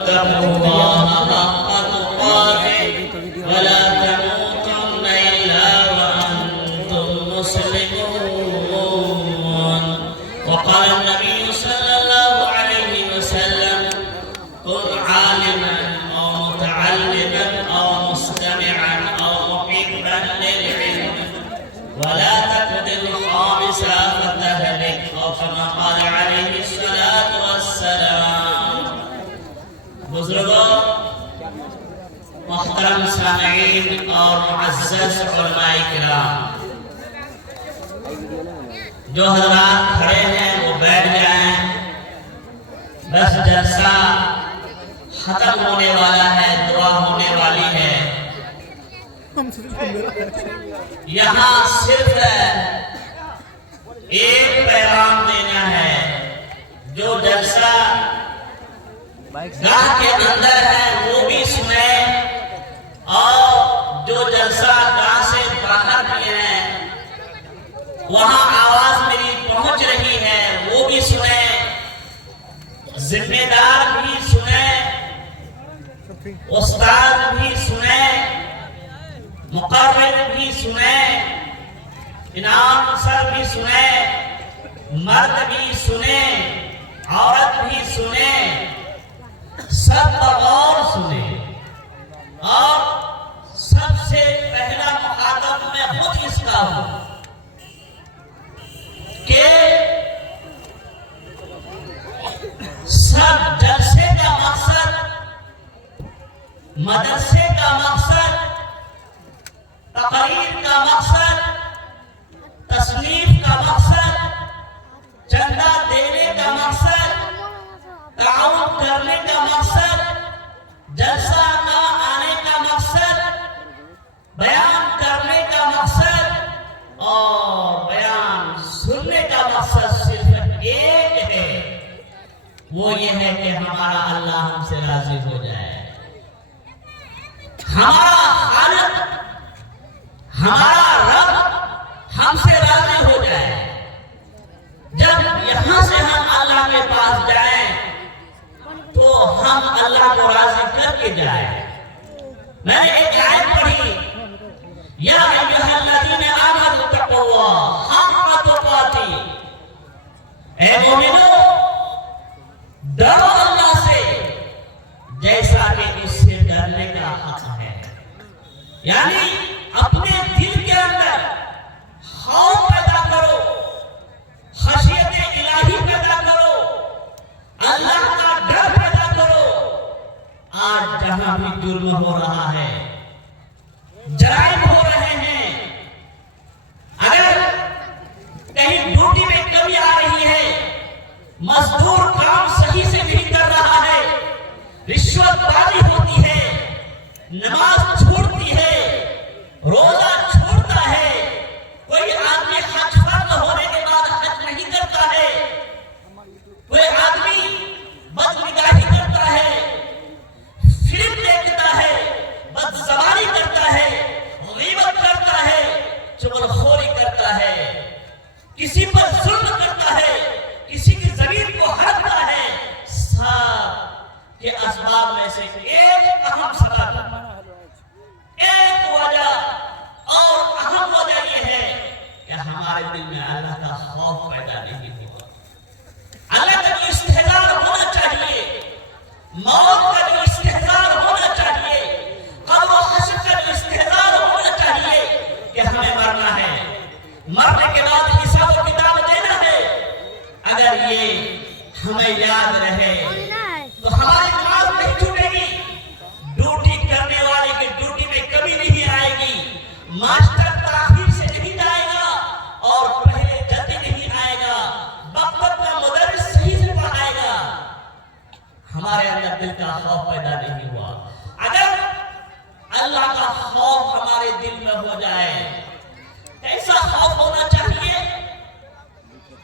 اتقوا الله حق تقاته ولا تموتن إلا وأنتم مسلمون. وقال النبي صلى الله عليه وسلم: كن عالما أو متعلما أو مستمعا أو محبا للعلم ولا تكن الخامسة فتهلك، أو كما قال عليه الصلاة والسلام. بزرگوں، محترم سامعین اور معزز علماء کرام، جو حضرات کھڑے ہیں وہ بیٹھ جائیں، بس جلسہ ختم ہونے والا ہے، دعا ہونے والی ہے. یہاں صرف ایک پیغام دینا ہے: جو جلسہ گاہ کے اندر ہے وہ بھی سنیں، اور جو جلسہ گاہ سے باہر بھی ہے وہاں آواز میری پہنچ رہی ہے وہ بھی سنیں، ذمہ دار بھی سنیں، استاد بھی سنیں، مقرر بھی سنیں، انعام سر بھی سنیں، مرد بھی سنیں، عورت بھی سنیں، سب غور سنیں. اور سب سے پہلا مخاطب میں خود اس کا ہوں کہ سب جلسے کا مقصد، مدرسے کا مقصد، تقریر کا مقصد، تصنیف کا مقصد، چندہ دینے کا مقصد، تعاون کرنے کا مقصد، جلسہ کا آنے کا مقصد، بیان کرنے کا مقصد اور بیان سننے کا مقصد صرف ایک ہے، وہ یہ ہے کہ ہمارا اللہ ہم سے راضی ہو جائے، ہمارا خالق، ہمارا رب ہم سے راضی ہو جائے. جب یہاں سے ہم اللہ کے پاس جائیں تو ہم اللہ کو راضی کر کے جائیں. میں نے ایک آیت پڑھی: یا ایھا الذین آمنوا اتقوا اللہ حق تقاته، اے مومنو ڈرو اللہ سے جیسا کہ اس سے ڈرنے کا حق ہے. یعنی اپنے دل کے اندر خوف پیدا کرو، خشیت الہی پیدا کرو، اللہ کا ڈر پیدا کرو. آج جہاں بھی جرم ہو رہا ہے، جرائم ہو رہے ہیں، اگر کہیں ڈیوٹی میں کمی آ رہی ہے، مزدور کام صحیح سے نہیں کر رہا ہے، رشوت بازی ہوتی ہے، نماز چھوڑتی ہے، روزہ چھوڑتا ہے، کوئی آدمی حج فرض ہونے کے بعد حج نہیں کرتا ہے، کوئی آدمی بدنگاہی کرتا ہے، فلم دیکھتا ہے، بدزبانی کرتا ہے، غیبت کرتا ہے، چغلخوری کرتا ہے، کسی پر ظلم کرتا ہے، کسی کی زمین کو ہڑپتا ہے. سب کے اسباب میں سے ایک اہم سبب، ایک وجہ اور اہم وجہ یہ ہے کہ ہمارے دل میں اللہ کا خوف پیدا نہیں ہوا. اللہ کا جو استحضار ہونا چاہیے، موت کا جو استحضار ہونا چاہیے، قبر و حشر کا جو استحضار ہونا چاہیے کہ ہمیں مرنا ہے، مرنے کے بعد حساب و کتاب دینا ہے، اگر یہ ہمیں یاد رہے تو ہماری نماز نہیں چھوٹے گی، ڈیوٹی کرنے والے کی ڈیوٹی میں کمی نہیں آئے گی، ماسٹر تاخیر سے نہیں جائے گا اور پہلے جلدی نہیں آئے گا، وقت کا مدرس صحیح سے پڑھائے گا. ہمارے اندر دل کا خوف پیدا نہیں ہوا. اگر اللہ کا خوف ہمارے دل میں ہو جائے، کیسا خوف ہونا چاہیے؟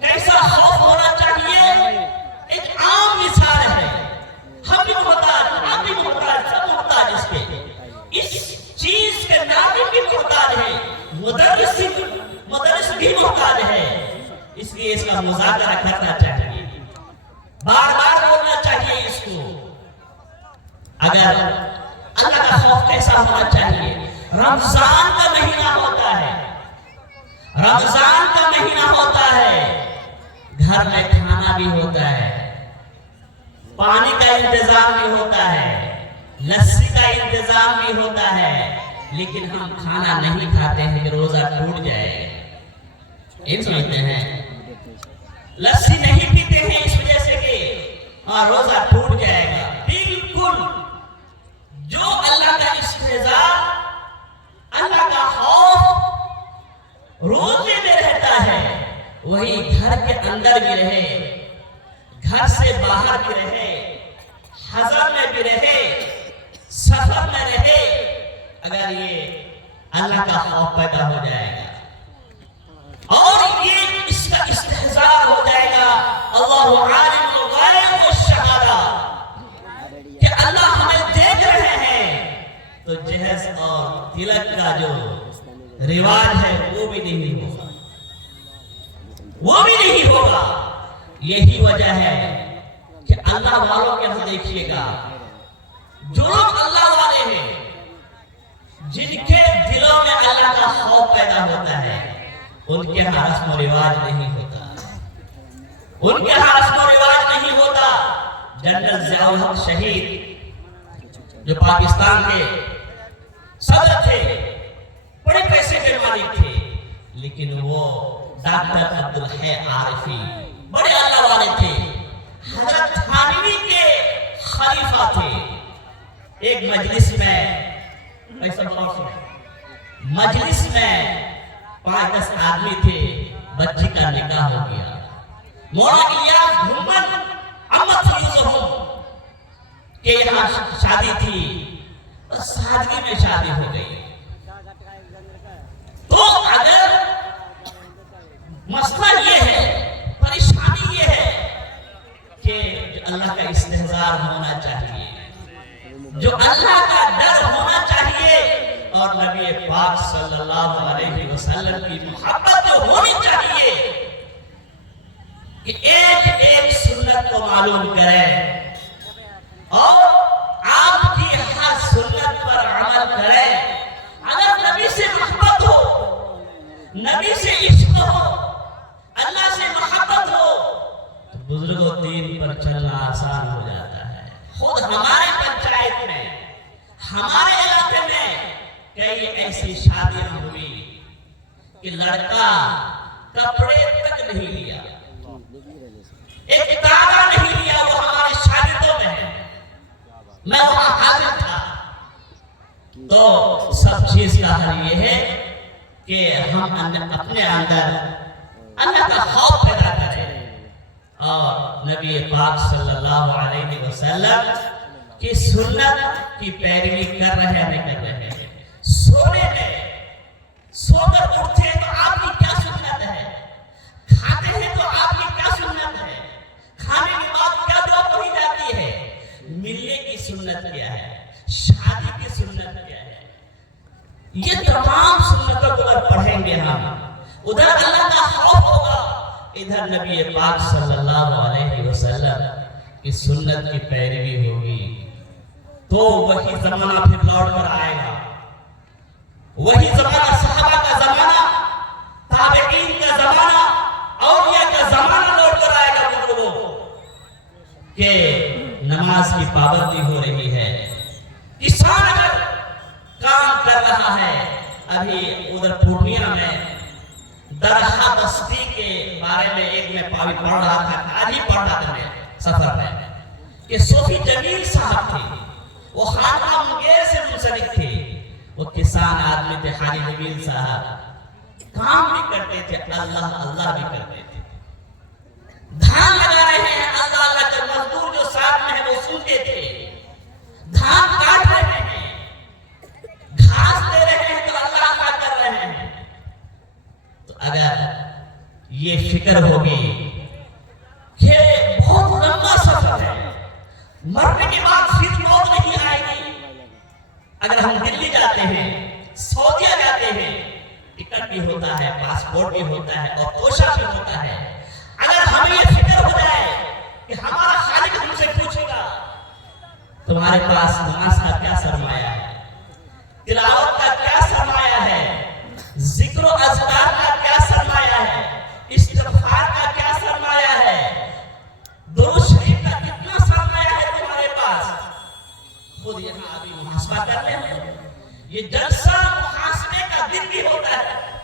کیسا خوف ہونا چاہیے؟ ایک عام مثال ہے، ہم بھی محتاج، آپ بھی محتاج، سب محتاج اس کے، اس چیز کے ناظر بھی محتاج ہے، مدرس بھی محتاج ہے. اس لیے اس کا مذاکرہ کرنا چاہیے، بار بار بولنا چاہیے اس کو. اگر اللہ کا خوف کیسا ہونا چاہیے؟ رمضان کا مہینہ ہوتا ہے، رمضان کا مہینہ ہوتا ہے، گھر میں کھانا بھی ہوتا ہے، پانی کا انتظام بھی ہوتا ہے، لسی کا انتظام بھی ہوتا ہے، لیکن ہم کھانا نہیں کھاتے ہیں کہ روزہ ٹوٹ جائے، یہ سمجھتے ہیں؟ لسی نہیں پیتے ہیں اس وجہ سے کہ روزہ ٹوٹ جائے گا۔ بالکل جو اللہ کا استحضاء، اللہ کا خوف روزے میں رہتا ہے، وہی گھر کے اندر بھی رہے، گھر سے باہر بھی رہے، حضر میں بھی رہے، سفر میں رہے، اگر یہ اللہ کا خوف پیدا ہو جائے گا اور یہ اس کا استحضار ہو جائے گا، اللہ عالم الغیب والشہادہ، کہ اللہ ہمیں دیکھ رہے ہیں، تو جہیز اور تلک کا جو رواج ہے وہ بھی نہیں ہوگا، وہ بھی نہیں ہوگا۔ یہی وجہ ہے کہ اللہ والوں کے ہم دیکھیے گا، جو لوگ اللہ والے ہیں، جن کے دلوں میں اللہ کا خوف پیدا ہوتا ہے، ان کے ہاں رسم و رواج نہیں ہوتا، ان کے ہاں رسم و رواج نہیں ہوتا۔ جنرل ضیاء الحق شہید جو پاکستان کے صدر تھے، بڑے پیسے کے مالک تھے، لیکن وہ ڈاکٹر عبدالحی عارفی بڑے اللہ والے تھے، حضرت تھانوی کے خلیفہ تھے۔ ایک مجلس میں مجلس میں 5-10 آدمی تھے، بچی کا نکاح ہو گیا، مولانا الیاس گھومن امت یوزہم کہ یہاں شادی تھی، بس سادگی میں شادی ہو گئی۔ تو اگر مسئلہ یہ ہے، پریشانی یہ ہے کہ جو اللہ کا استحضار ہونا چاہیے، جو اللہ کا ڈر ہونا چاہیے، اور نبی پاک صلی اللہ علیہ وسلم کی محبت جو ہونی چاہیے، کہ ایک ایک سنت کو معلوم کریں اور آپ کی ہر سنت پر عمل کریں۔ اگر نبی سے محبت ہو، نبی سے عشق ہو، اللہ سے محبت ہو، تو بزرگوں دین پر چلنا آسان ہو جاتا ہے۔ خود ہمارے پنچایت میں، ہمارے علاقے میں کئی ایسی شادیاں ہوئی کہ لڑکا کپڑے تک نہیں لیا، ایک تاغا نہیں لیا، وہ ہمارے شاگردوں میں ہے، میں وہاں حاضر تھا۔ تو سب چیز کا حل یہ ہے کہ ہم اپنے اندر اللہ کا خوف پیدا کریں اور نبی پاک صلی اللہ علیہ وسلم کی سنت کی پیروی کر رہے ہیں، نہیں کر رہے ہیں۔ سونے میں سو کر اٹھتے ہیں تو آپ کی کیا سنت ہے؟ کھاتے ہیں تو آپ کی کیا سنت ہے؟ کھانے کے بعد کیا دعا پڑھی جاتی ہے؟ ملنے کی سنت کیا ہے؟ شادی کی سنت کیا ہے؟ یہ تمام سنتوں کو اگر پڑھیں گے ہم، ادھر اللہ کا خوف ہوگا، ادھر نبی پاک صلی اللہ علیہ وسلم کی سنت کی پیروی ہوگی، تو وہی زمانہ پھر لوٹ کر آئے گا، وہی زمانہ صحابہ کا زمانہ، تابعین کا زمانہ، اولیاء کا زمانہ لوٹ کر آئے گا بزرگوں، کہ نماز کی پابندی ہو رہی ہے، کسان اگر کام کر رہا ہے۔ ابھی ادھر پورنیہ میں درہا بستی کے بارے میں ایک میں پڑھ رہا تھا، آج ہی پڑھ رہا تھا میں سفر میں، کہ صوفی جمیل صاحب تھے، وہ خانقاہ منگیر سے منسلک تھے، وہ کسان آدمی تھے، حاجی جمیل صاحب کام بھی کرتے تھے، اللہ اللہ بھی کرتے تھے، دھان لگا رہے ہیں، اللہ اللہ کر، مزدور جو ساتھ میں ہے وہ سنتے تھے، دھان کاٹ رہے ہیں، گھاس دے رہے ہیں تو اللہ اللہ کر رہے ہیں۔ تو اگر یہ فکر ہوگی کہ بہت لمبا سفر ہے، مرنے کے بعد پھر موت نہیں آئے گی، اگر ہم دلی جاتے ہیں، سعودیہ جاتے ہیں، ٹکٹ بھی ہوتا ہے، پاسپورٹ بھی ہوتا ہے اور توشہ بھی ہوتا ہے، اگر ہمیں یہ فکر ہو جائے کہ ہمارا خالق ہم سے پوچھے گا، تو تمہارے پاس نماز کا کیا سرمایہ ہے؟ تلاوت کا کیا سرمایہ ہے؟ ذکر و اذکار کا کیا سرمایہ ہے؟ استغفار کا کیا سرمایہ ہے؟ درود شریف کا کتنا سرمایہ ہے تمہارے پاس؟ خود یہاں ابھی محاسبہ کر رہے ہیں. یہ جلسہ محاسبے کا دن بھی ہوتا ہے.